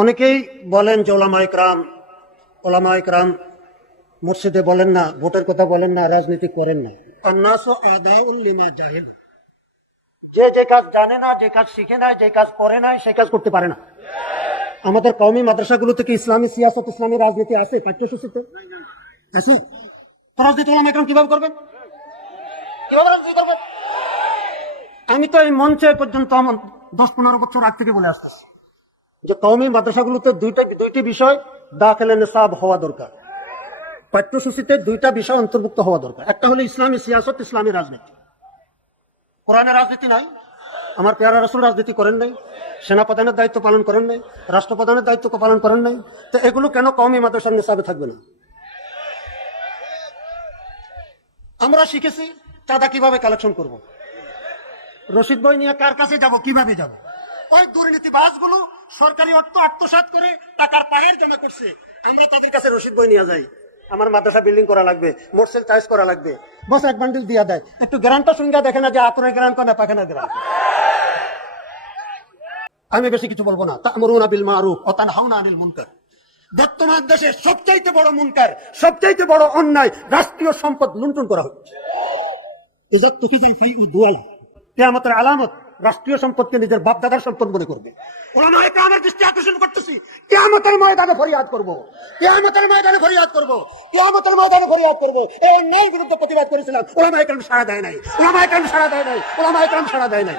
অনেকেই বলেন যে ওলামা ইকরাম মসজিদে বলেন না, ভোটের কথা বলেন না, রাজনীতি করেন না। আন্নাসু আদাউল লিমা জাহিল, যে যে কাজ জানে না, যে কাজ শিখে নাই, যে কাজ করে নাই, সেই কাজ করতে পারে না। আমাদের কওমি মাদ্রাসাগুলোতে কি ইসলামী সিয়াসত, ইসলামী রাজনীতি আছে পাঠ্যসূচিতে? আছে? তো রাজনীতি ওলামা ইকরাম কিভাবে করবেন? কিভাবে রাজনীতি করবেন? আমি তো এই মঞ্চে পর্যন্ত 10-15 বছর আগ থেকে বলে আসতেছি যে কওমি মাদ্রাসাগুলোতে দুইটি বিষয় দাখিলে নিসাব হওয়া দরকার। পাঠ্যসূচিতে দুইটা বিষয় অন্তর্ভুক্ত হওয়া দরকার। একটা হলো ইসলামী সিয়াসত, ইসলামী রাজনীতি। কোরআনের রাজনীতি নাই, আমার পেয়ারা রাসূল রাজনীতি করেন নাই, সেনাপ্রধানের দায়িত্ব পালন করেন নাই, রাষ্ট্রপ্রধানের দায়িত্ব পালন করেন নাই। তো এগুলো কেন কওমি মাদ্রাসার নিসাবে থাকবে না? আমরা শিখেছি চাঁদা কিভাবে কালেকশন করব, রশিদ বই নিয়ে কার কাছে যাব, কিভাবে যাব। ওই দুর্নীতিবাজগুলো সরকারি অর্থ আত্মসাৎ করে টাকার পায়ের জমা করছে, আমরা তাদের কাছে রশিদ বই নিয়ে যাই, আমার মাদ্রাসা বিল্ডিং করা লাগবে, মোটরসাইকেল চার্জ করা লাগবে, বস এক বান্ডিল দিয়া দেয়। একটু গ্রান্টটা সঙ্গে দেখে না যে আতরের গ্রান্ট করে না পাখানার গ্রান্ট। আমি বেশি কিছু বলবো না। তা'মুরুনা বিল মারুফ ওয়া তানহাউনা আনিল মুনকার। বর্তমান দেশে সবচাইতে বড় মুনকার, সবচাইতে বড় অন্যায়, রাষ্ট্রীয় সম্পদ লুণ্ঠন করা হচ্ছে। ইজ্জত তুফিজাল ফাইউ দুয়ালা, কিয়ামতের আলামত রাষ্ট্রীয় সম্পদকে নিজের বাপদাদার সম্পদ মনে করবে। ওলামা ইকরামের দৃষ্টি আকর্ষণ করতেছি, কিয়ামতের ময়দানে ফরিয়াদ করব, কিয়ামতের ময়দানে ফরিয়াদ করব, কিয়ামতের ময়দানে ফরিয়াদ করব। এই অন্যায়ের বিরুদ্ধে প্রতিবাদ করেছিলাম, ওলামা ইকরাম সাড়া দেয় নাই, ওলামা ইকরাম সাড়া দেয় নাই, ওলামা ইকরাম সাড়া দেয় নাই।